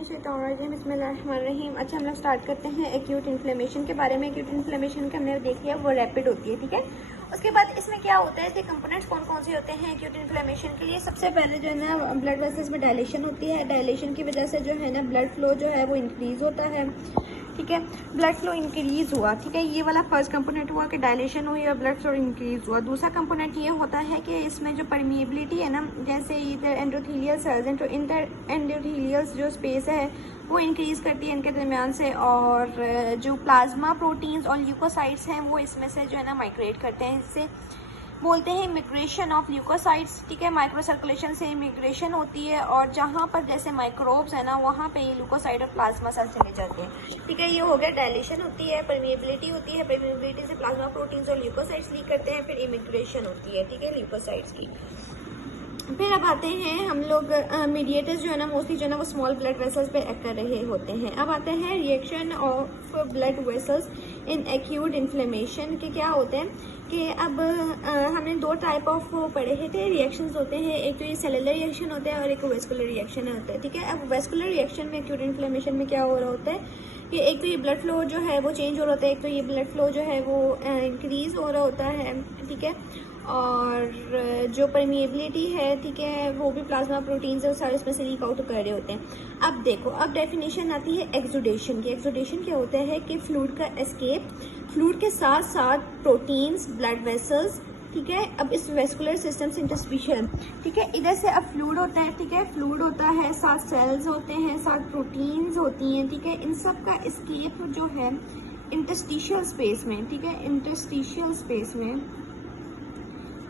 बिस्मिल्लाहिर्रहमानिर्रहीम। अच्छा, हम लोग स्टार्ट करते हैं एक्यूट इन्फ्लेमेशन के बारे में। एक्यूट इन्फ्लेमेशन का हमने देख लिया, वो रैपिड होती है, ठीक है। उसके बाद इसमें क्या होता है, इसके कंपोनेंट्स कौन कौन से होते हैं एक्यूट इन्फ्लेमेशन के लिए। सबसे पहले जो है ना ब्लड वेसल्स में डायलेशन होती है। डायलेशन की वजह से जो है ना ब्लड फ्लो जो है वो इंक्रीज़ होता है, ठीक है। ब्लड फ्लो इंक्रीज़ हुआ, ठीक है, ये वाला फर्स्ट कंपोनेंट हुआ कि डायलेशन हुई और ब्लड फ्लो इंक्रीज़ हुआ। दूसरा कंपोनेंट ये होता है कि इसमें जो परमिएबिलिटी है ना, जैसे इधर एंडोथेलियल सेल्स इंटर एंडोथेलियल जो स्पेस है वो इंक्रीज़ करती है इनके दरमियान से, और जो प्लाज्मा प्रोटीन्स और ल्यूकोसाइट्स हैं वो इसमें से जो है ना माइग्रेट करते हैं। इससे बोलते हैं इमिग्रेशन ऑफ ल्यूकोसाइट्स, ठीक है। माइक्रो सर्कुलेशन से इमिग्रेशन होती है, और जहाँ पर जैसे माइक्रोब्स है ना वहाँ पे ये ल्यूकोसाइट और प्लाज्मा सेल चले जाते हैं, ठीक है। ये हो गया, डायलेशन होती है, परमिएबिलिटी होती है, परमिएबिलिटी से प्लाज्मा प्रोटीन्स और ल्यूकोसाइट्स लीक करते हैं, फिर इमिग्रेशन होती है, ठीक है, ल्यूकोसाइट्स की। फिर अब आते हैं हम लोग मीडिएटर्स जो है ना मोस्टली जो है ना वो स्मॉल ब्लड वेसल्स पे एक्ट कर रहे होते हैं। अब आते हैं reaction of blood vessels in acute inflammation के क्या होते हैं कि अब हमने दो टाइप ऑफ पढ़े थे रिएक्शंस होते हैं। एक तो ये सेलुलर रिएक्शन होता है और एक वेस्कुलर रिएक्शन होता है, ठीक है। अब वेस्कुलर रिएक्शन में एक्यूट इन्फ्लेमेशन में क्या हो रहा होता है कि एक तो ये ब्लड फ्लो जो है वो चेंज हो रहा होता है, एक तो ये ब्लड फ्लो जो है वो इंक्रीज़ हो रहा होता है, ठीक है। और जो परमिएबिलिटी है, ठीक है, वो भी प्लाज्मा प्रोटीन्स और सारे इसमें से लीक आउट कर रहे होते हैं। अब देखो, अब डेफिनेशन आती है एक्सुडेशन की। एक्सुडेशन क्या होता है कि फ्लूइड का एस्केप, फ्लूइड के साथ साथ प्रोटीन्स, ब्लड वेसल्स, ठीक है। अब इस वेस्कुलर सिस्टम से इंटरस्टिशियल, ठीक है, इधर से अब फ्लूइड होता है, ठीक है, फ्लूइड होता है, साथ सेल्स होते हैं, साथ प्रोटीन्स होती हैं, ठीक है। इन सब का एस्केप जो है इंटरस्टिशियल स्पेस में, ठीक है, इंटरस्टिशियल स्पेस में,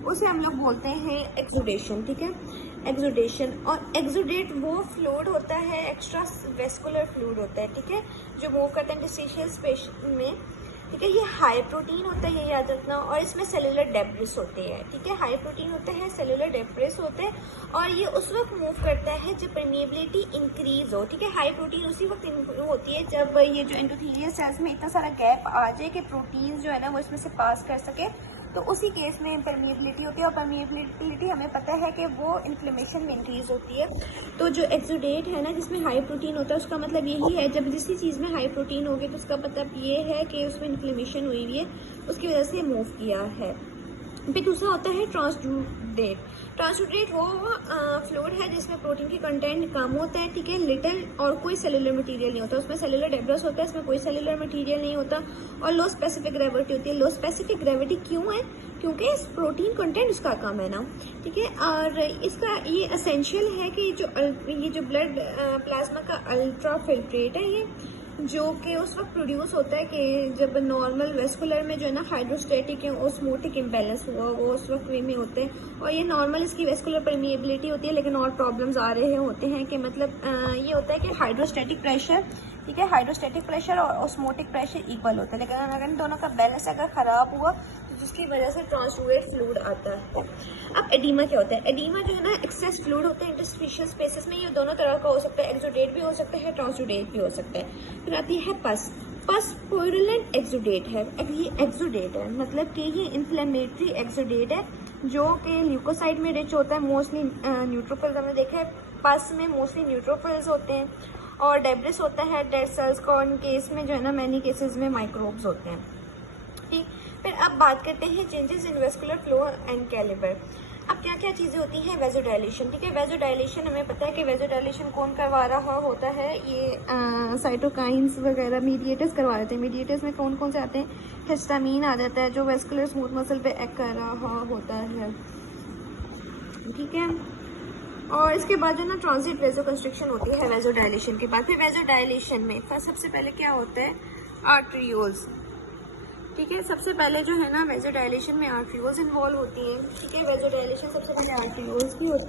उसे हम लोग बोलते हैं एक्सुडेशन, ठीक है, एक्सुडेशन। और एक्सुडेट वो फ्लूइड होता है, एक्स्ट्रा वेस्कुलर फ्लूइड होता है, ठीक है, जो मूव करता है इंटरस्टिशियल स्पेस में, ठीक है। ये हाई प्रोटीन होता है, ये याद रखना, और इसमें सेलुलर डेब्रिस होते हैं, ठीक है। हाई प्रोटीन होते हैं, सेलुलर डेब्रिस होते हैं, और ये उस वक्त मूव करता है जब परमिएबिलिटी इंक्रीज हो, ठीक है। हाई प्रोटीन उसी वक्त इंक्रीज होती है जब ये जो एंडोथेलियल सेल्स में इतना सारा गैप आ जाए कि प्रोटीन्स जो है ना वो इसमें से पास कर सके, तो उसी केस में परमिएबिलिटी होती है। और परमिएबिलिटी हमें पता है कि वो इन्फ्लेमेशन में इंक्रीज होती है। तो जो एक्सुडेट है ना जिसमें हाई प्रोटीन होता है, उसका मतलब यही है, जब जिस चीज़ में हाई प्रोटीन होगी तो उसका मतलब ये है कि उसमें इन्फ्लेमेशन हुई है, उसकी वजह से मूव किया है। फिर दूसरा होता है ट्रांसड्यूडेट। ट्रांसड्यूडेट वो फ्लूइड है जिसमें प्रोटीन की कंटेंट कम होता है, ठीक है, लिटिल, और कोई सेलुलर मटेरियल नहीं होता, उसमें सेलुलर डेब्रिस होता है, इसमें कोई सेलुलर मटेरियल नहीं होता, और लो स्पेसिफिक ग्रेविटी होती है। लो स्पेसिफिक ग्रेविटी क्यों है? क्योंकि इस प्रोटीन कंटेंट उसका कम है ना, ठीक है। और इसका ये एसेंशियल है कि ये जो ब्लड प्लाज्मा का अल्ट्रा फिल्ट्रेट है, ये जो कि उस वक्त प्रोड्यूस होता है कि जब नॉर्मल वेस्कुलर में जो है ना हाइड्रोस्टेटिक या ओस्मोटिक इम्बैलेंस हुआ, वो उस वक्त वे में होते हैं। और ये नॉर्मल इसकी वेस्कुलर परमिएबिलिटी होती है, लेकिन और प्रॉब्लम्स आ रहे होते हैं कि मतलब ये होता है कि हाइड्रोस्टेटिक प्रेशर, ठीक है, हाइड्रोस्टेटिक प्रेशर और ओस्मोटिक प्रेशर इक्वल होता है, लेकिन अगर इन दोनों का बैलेंस अगर ख़राब हुआ तो जिसकी वजह से ट्रांसड्यूडेट फ्लूइड आता है। अब एडीमा क्या होता है? एडीमा जो है ना एक्सेस फ्लूइड होता है इंटरस्टिशियल स्पेसेस में, ये दोनों तरह का हो सकता है, एक्सुडेट भी हो सकता है, ट्रांसड्यूडेट भी हो सकता है। फिर आती है पस। पस प्यूरुलेंट एक्सुडेट है। अब ये एक्सुडेट है मतलब कि ये इन्फ्लेमेटरी एक्सुडेट है जो कि ल्यूकोसाइड में रिच होता है, मोस्टली न्यूट्रोफिल्स हमने देखा है। पस में मोस्टली न्यूट्रोफिल्स होते हैं, और डेब्रिस होता है डेड सेल्स का, और केस में जो है ना मैनी केसेस में माइक्रोब्स होते हैं, ठीक। फिर अब बात करते हैं changes in vascular flow and calibre. अब क्या क्या चीज़ें होती हैं? वेजोडाइलेशन, ठीक है। वेजोडाइलेशन हमें पता है कि वेजोडाइलेशन कौन करवा रहा होता है, ये साइटोकाइंस वगैरह मीडिएटर्स करवा देते हैं। मीडिएटर्स में कौन कौन से आते हैं? हिस्टामीन आ जाता है जो वेस्कुलर स्मूथ मसल पे एक्ट कर रहा होता है, ठीक है। और इसके बाद जो ना ट्रांजिट वेजोकंस्ट्रिक्शन होती है वेजोडाइलेशन के बाद। फिर वेजोडाइलेशन में सबसे पहले क्या होता है? आर्ट्रियोल्स, ठीक है। सबसे पहले जो है ना वेजोडाइलेशन में आर्ट्रियोल्स इन्वॉल्व होती हैं, ठीक है। वेजोडाइलेशन सबसे पहले आर्ट्रियोल्स की होती